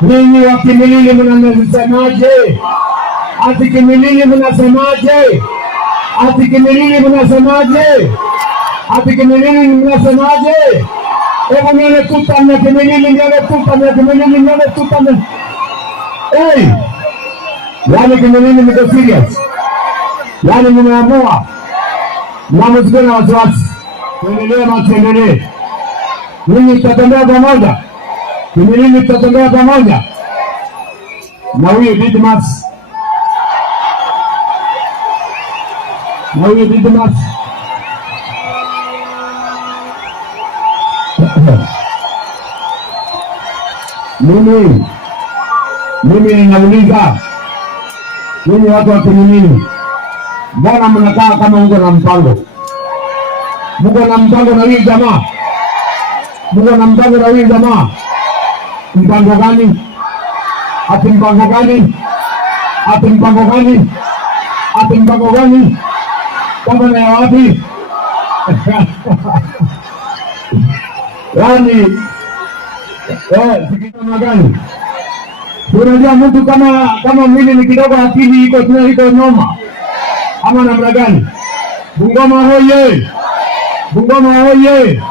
Ninyi wa Kimilili mnasemaje? Ati Kimilili mnasemaje? Ati Kimilili mnasemaje? Ati Kimilili mnasemaje? Hebu nione tuta na Kimilili, nione tuta na Kimilili, nione tuta na. Hey! Yani Kimilili mko serious? Yani mmeamua? Mnamsikia na wasiwasi. Tuendelee na tuendelee. Ninyi tutatembea pamoja. Kimilili tutatembea pamoja. Na huyo Didmas. Na huyo Didmas. Mimi ninauliza, ninyi watu wa Kimilili, mbona mnakaa kama mko na mpango? Mko na mpango na hii jamaa? Mko na mpango na hii jamaa? Mpango gani? Ati mpango gani? Ati mpango gani? Ati mpango gani? Kama na wapi? Yani sikitama gani? Unajua mtu kama mwili ni kidogo, akili iko noma ama namna gani? Bungoma hoye! Bungoma hoye!